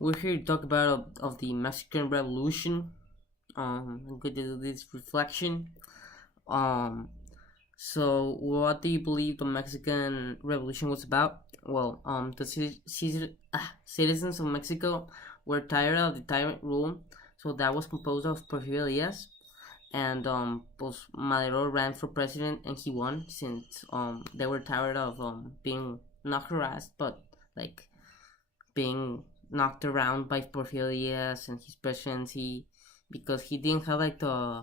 We're here to talk about of the Mexican Revolution. I'm going to do this reflection. Um, so what do you believe the Mexican Revolution was about? Well, the citizens of Mexico were tired of the tyrant rule, so that was composed of Porfirio Diaz, and pues Madero ran for president and he won since they were tired of being not harassed but like being knocked around by Porfirio Diaz and his presidency because he didn't have like the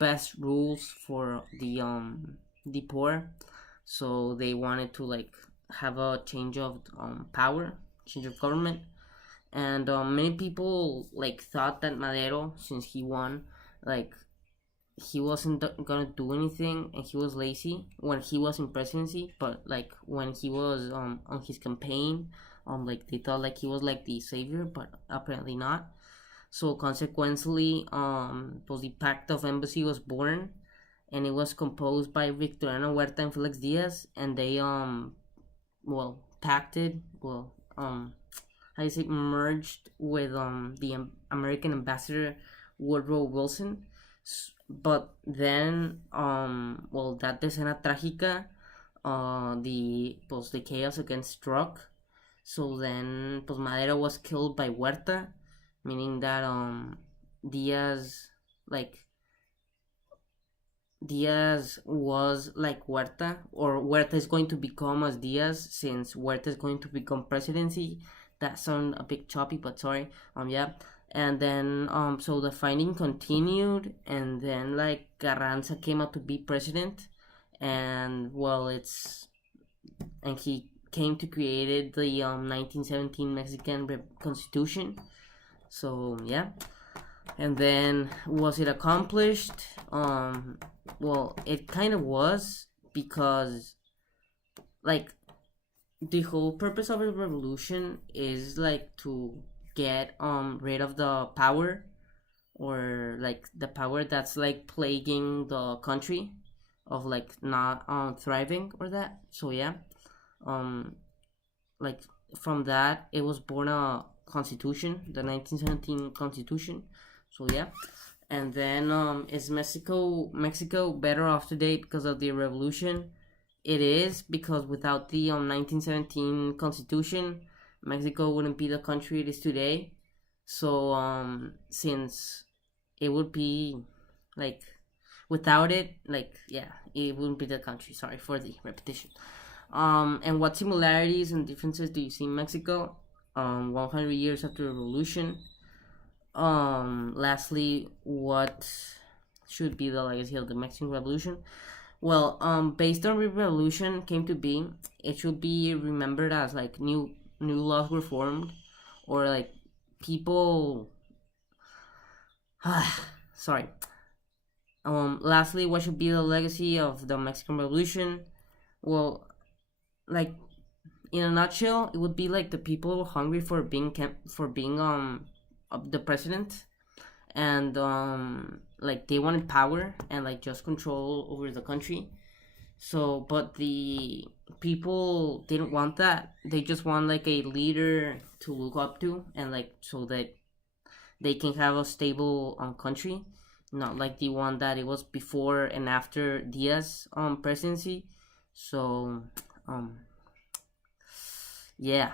best rules for the poor, so they wanted to like have a change of power, change of government, and many people like thought that Madero, since he won, like he wasn't gonna do anything and he was lazy when he was in presidency, but like when he was on his campaign, like they thought like he was like the savior, but apparently not. So consequently, pues the Pact of Embassy was born, and it was composed by Victoriano Huerta and Felix Diaz, and they well pacted how you say merged with the American ambassador Woodrow Wilson. But then well, that decena trágica, the chaos again struck. So then pues Madero was killed by Huerta, meaning that Diaz like Diaz was like Huerta, or Huerta is going to become as Diaz since Huerta is going to become presidency. That sound a bit choppy, but sorry. Yeah. And then so the fighting continued, and then like Carranza came out to be president, and well, and he came to created the 1917 Mexican Constitution. So yeah, and then was it accomplished? Well, it kind of was, because like the whole purpose of a revolution is like to get rid of the power, or like the power that's like plaguing the country, of like not thriving or that. So yeah, um like from that it was born a constitution, the 1917 constitution. So yeah, and then is Mexico better off today because of the revolution? It is, because without the 1917 constitution, Mexico wouldn't be the country it is today. So since it would be like without it, like yeah, it wouldn't be the country. Sorry for the repetition. And what similarities and differences do you see in Mexico 100 years after the revolution? Lastly, what should be the legacy of the Mexican Revolution? Well, based on revolution came to be, it should be remembered as like new laws were formed, or like people. Sorry. Lastly, what should be the legacy of the Mexican Revolution? Well, like in a nutshell, it would be like the people were hungry for being the president, and like they wanted power and like just control over the country. So, but the people didn't want that. They just want like a leader to look up to, and like so that they can have a stable country, not like the one that it was before and after Diaz presidency. So, um, yeah.